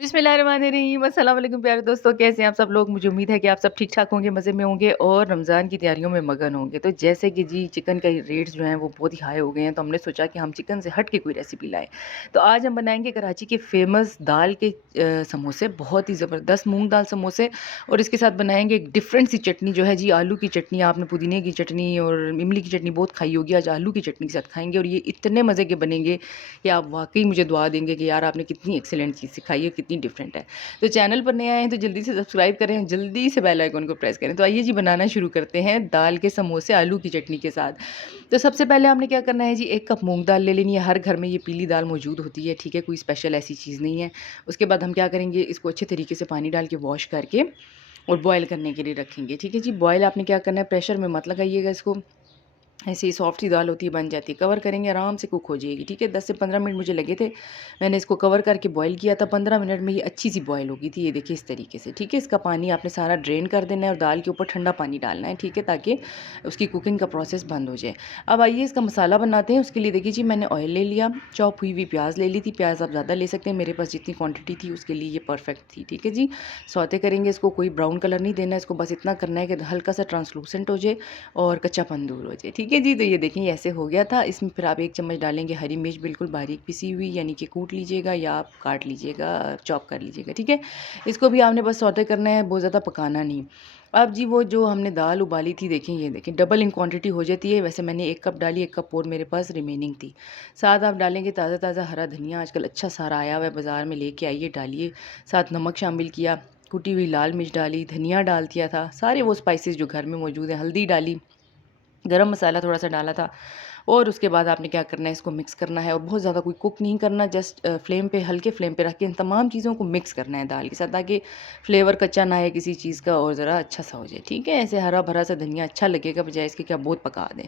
बिस्मिल्लाहिर्रहमानिर्रहीम। अस्सलाम वालेकुम प्यारे दोस्तों, कैसे हैं आप सब लोग। मुझे उम्मीद है कि आप सब ठीक ठाक होंगे, मज़े में होंगे और रमज़ान की तैयारियों में मगन होंगे। तो जैसे कि जी चिकन का रेट्स जो हैं वो बहुत ही हाई हो गए हैं, तो हमने सोचा कि हम चिकन से हट के कोई रेसिपी लाएं। तो आज हम बनाएंगे कराची के फेमस दाल के समोसे, बहुत ही ज़बरदस्त मूंग दाल समोसे। और इसके साथ बनाएंगे एक डिफरेंट सी चटनी जो है जी आलू की चटनी। आपने पुदीने की चटनी और इमली की चटनी बहुत खाई होगी, आज आलू की चटनी के साथ खाएंगे और ये इतने मज़े के बनेंगे कि आप वाकई मुझे दुआ देंगे कि यार आपने कितनी एक्सेलेंट चीज़ सिखाई है, कितनी डिफरेंट है। तो चैनल पर नए आए हैं तो जल्दी से सब्सक्राइब करें, जल्दी से बेल आइकन को प्रेस करें। तो आइए जी बनाना शुरू करते हैं दाल के समोसे आलू की चटनी के साथ। तो सबसे पहले आपने क्या करना है जी, 1 कप मूंग दाल ले लेनी है। हर घर में ये पीली दाल मौजूद होती है, ठीक है, कोई स्पेशल ऐसी चीज़ नहीं है। उसके बाद हम क्या करेंगे, इसको अच्छे तरीके से पानी डाल के वॉश करके और बॉयल करने के लिए रखेंगे, ठीक है जी। बॉयल आपने क्या करना है, प्रेशर में मत लगाइएगा इसको, ऐसे ही सॉफ्ट सी दाल होती है, बन जाती है। कवर करेंगे, आराम से कुक हो जाएगी, ठीक है। 10 से 15 मिनट मुझे लगे थे, मैंने इसको कवर करके बॉईल किया था। 15 मिनट में ये अच्छी सी बॉईल हो गई थी, ये देखिए इस तरीके से, ठीक है। इसका पानी आपने सारा ड्रेन कर देना है और दाल के ऊपर ठंडा पानी डालना है, ठीक है, ताकि उसकी कुकिंग का प्रोसेस बंद हो जाए। अब आइए इसका मसाला बनाते हैं। उसके लिए देखिए जी मैंने ऑयल ले लिया, चॉप हुई हुई प्याज ले ली थी। प्याज आप ज़्यादा ले सकते हैं, मेरे पास जितनी क्वान्टिटी थी उसके लिए ये परफेक्ट थी, ठीक है जी। सौते करेंगे इसको, कोई ब्राउन कलर नहीं देना इसको, बस इतना करना है कि हल्का सा ट्रांसलूसेंट हो जाए और कच्चापन दूर हो जाए, ठीक है जी। तो ये देखें ऐसे हो गया था। इसमें फिर आप 1 चम्मच डालेंगे हरी मिर्च, बिल्कुल बारीक पिसी हुई, यानी कि कूट लीजिएगा या आप काट लीजिएगा, चॉप कर लीजिएगा, ठीक है। इसको भी आपने बस सौते करना है, बहुत ज़्यादा पकाना नहीं। अब जी वो जो हमने दाल उबाली थी, देखें ये देखें डबल इन क्वांटिटी हो जाती है। वैसे मैंने 1 कप डाली, 1 कप और मेरे पास रिमेनिंग थी। साथ आप डालेंगे ताज़ा ताज़ा हरा धनिया, आजकल अच्छा सारा आया हुआ है बाज़ार में, लेके आइए, डालिए। साथ नमक शामिल किया, कुटी हुई लाल मिर्च डाली, धनिया डाल दिया था, सारे वो स्पाइसेस जो घर में मौजूद हैं, हल्दी डाली, गरम मसाला थोड़ा सा डाला था। और उसके बाद आपने क्या करना है, इसको मिक्स करना है और बहुत ज़्यादा कोई कुक नहीं करना, जस्ट फ्लेम पे, हल्के फ्लेम पे रख के इन तमाम चीज़ों को मिक्स करना है दाल के साथ, ताकि फ्लेवर कच्चा ना आए किसी चीज़ का और ज़रा अच्छा सा हो जाए, ठीक है। ऐसे हरा भरा सा धनिया अच्छा लगेगा, बजाय इसके क्या बहुत पका दें।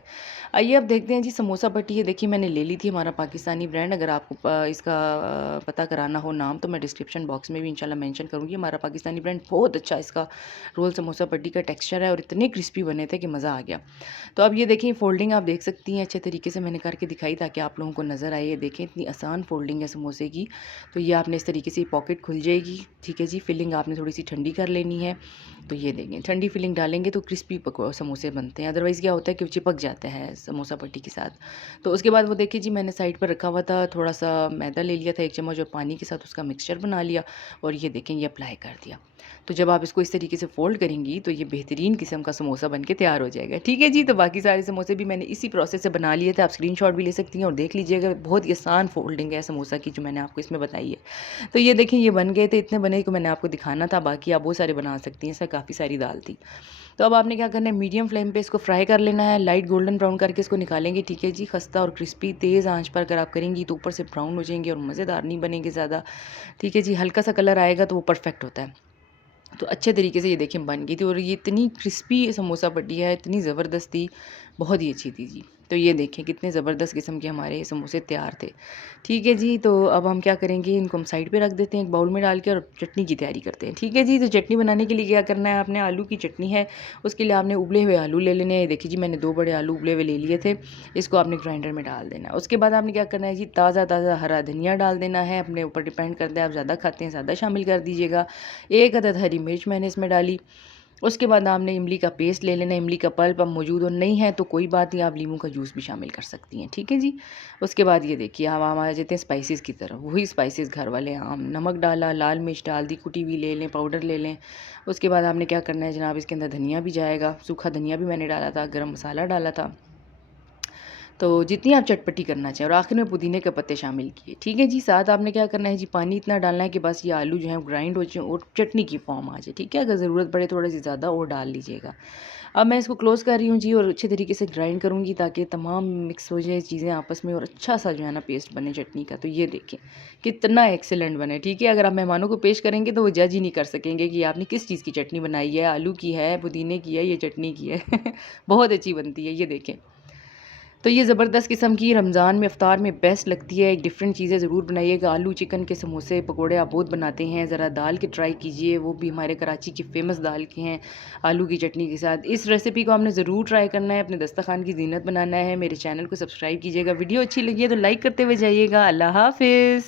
आइए अब देखते हैं जी समोसा पट्टी, ये देखिए मैंने ले ली थी, हमारा पाकिस्तानी ब्रांड। अगर आपको इसका पता कराना हो नाम, तो मैं डिस्क्रिप्शन बॉक्स में भी इंशाल्लाह मेंशन करूँगी। हमारा पाकिस्तानी ब्रांड बहुत अच्छा इसका रोल समोसा पट्टी का टेक्सचर है और इतने क्रिस्पी बने थे कि मज़ा आ गया। तो अब ये देखिए फोल्डिंग आप देख सकती हैं, अच्छे तरीके से मैंने करके दिखाई ताकि आप लोगों को नज़र आए। ये देखें इतनी आसान फोल्डिंग है समोसे की। तो ये आपने इस तरीके से पॉकेट खुल जाएगी, ठीक है जी। फिलिंग आपने थोड़ी सी ठंडी कर लेनी है। तो ये देखें ठंडी फिलिंग डालेंगे तो क्रिस्पी समोसे बनते हैं, अदरवाइज़ क्या होता है कि वो चिपक जाता है समोसा पट्टी के साथ। तो उसके बाद वो देखिए जी मैंने साइड पर रखा हुआ था, थोड़ा सा मैदा ले लिया था 1 चम्मच, और पानी के साथ उसका मिक्सचर बना लिया और ये देखें ये अप्लाई कर दिया। तो जब आप इसको इस तरीके से फ़ोल्ड करेंगी तो ये बेहतरीन किस्म का समोसा बन के तैयार हो जाएगा, ठीक है जी। तो बाकी सारे समोसे भी मैंने इसी प्रोसेस से बना लिए थे, आप स्क्रीनशॉट भी ले सकती हैं और देख लीजिएगा, बहुत ही आसान फ़ोल्डिंग है समोसा की जो मैंने आपको इसमें बताई है। तो ये देखें ये बन गए थे, इतने बने कि मैंने आपको दिखाना था, बाकी आप बहुत सारे बना सकती हैं, इसमें काफ़ी सारी दाल थी। तो अब आपने क्या करना है, मीडियम फ्लेम पे इसको फ्राई कर लेना है, लाइट गोल्डन ब्राउन करके इसको निकालेंगे, ठीक है जी। खस्ता और क्रिस्पी तेज़ आंच पर अगर आप करेंगी तो ऊपर से ब्राउन हो जाएंगे और मज़ेदार नहीं बनेंगे ज़्यादा, ठीक है जी। हल्का सा कलर आएगा तो वो परफेक्ट होता है। तो अच्छे तरीके से ये देखें बन गई थी और ये इतनी क्रिस्पी समोसा पट्टी है, इतनी ज़बरदस्त थी, बहुत ही अच्छी थी जी। तो ये देखें कितने ज़बरदस्त किस्म के हमारे समोसे तैयार थे, ठीक है जी। तो अब हम क्या करेंगे, इनको हम साइड पे रख देते हैं एक बाउल में डाल के और चटनी की तैयारी करते हैं, ठीक है जी। तो चटनी बनाने के लिए क्या करना है, आपने आलू की चटनी है, उसके लिए आपने उबले हुए आलू ले लेने हैं। देखिए जी मैंने 2 बड़े आलू उबले हुए ले लिए थे, इसको आपने ग्राइंडर में डाल देना है। उसके बाद आपने क्या करना है जी, ताज़ा ताज़ा हरा धनिया डाल देना है, अपने ऊपर डिपेंड करता है, आप ज़्यादा खाते हैं ज़्यादा शामिल कर दीजिएगा। 1 अदद हरी मिर्च मैंने इसमें डाली। उसके बाद आपने इमली का पेस्ट ले लेना है, इमली का पल्प अब मौजूद हो नहीं है तो कोई बात नहीं, आप लीमू का जूस भी शामिल कर सकती हैं, ठीक है जी। उसके बाद ये देखिए हम आ जाते हैं स्पाइसेस की तरफ, वही स्पाइसेस घर वाले, आम नमक डाला, लाल मिर्च डाल दी, कुटी हुई ले लें, पाउडर ले लें। उसके बाद आपने क्या करना है जनाब, इसके अंदर धनिया भी जाएगा, सूखा धनिया भी मैंने डाला था, गरम मसाला डाला था, तो जितनी आप चटपटी करना चाहें, और आखिर में पुदीने के पत्ते शामिल किए, ठीक है जी। साथ आपने क्या करना है जी, पानी इतना डालना है कि बस ये आलू जो है ग्राइंड हो जाए और चटनी की फॉर्म आ जाए, ठीक है। अगर ज़रूरत पड़े थोड़ी सी ज़्यादा और डाल लीजिएगा। अब मैं इसको क्लोज़ कर रही हूँ जी और अच्छे तरीके से ग्राइंड करूँगी ताकि तमाम मिक्स हो जाए चीज़ें आपस में और अच्छा सा जो है ना पेस्ट बने चटनी का। तो ये देखें कितना एक्सीलेंट बने, ठीक है। अगर आप मेहमानों को पेश करेंगे तो वो जज ही नहीं कर सकेंगे कि आपने किस चीज़ की चटनी बनाई है, आलू की है, पुदीने की है, ये चटनी की है। बहुत अच्छी बनती है, ये देखें। तो ये ज़बरदस्त किस्म की रमज़ान में इफ्तार में बेस्ट लगती है। एक डिफरेंट चीज़ें ज़रूर बनाइएगा। आलू चिकन के समोसे पकोड़े आप बहुत बनाते हैं, ज़रा दाल के ट्राई कीजिए, वो भी हमारे कराची की फ़ेमस दाल के हैं, आलू की चटनी के साथ। इस रेसिपी को आपने ज़रूर ट्राई करना है, अपने दस्तरखान की ज़ीनत बनाना है। मेरे चैनल को सब्सक्राइब कीजिएगा, वीडियो अच्छी लगी है तो लाइक करते हुए जाइएगा। अल्लाह हाफ़िज़।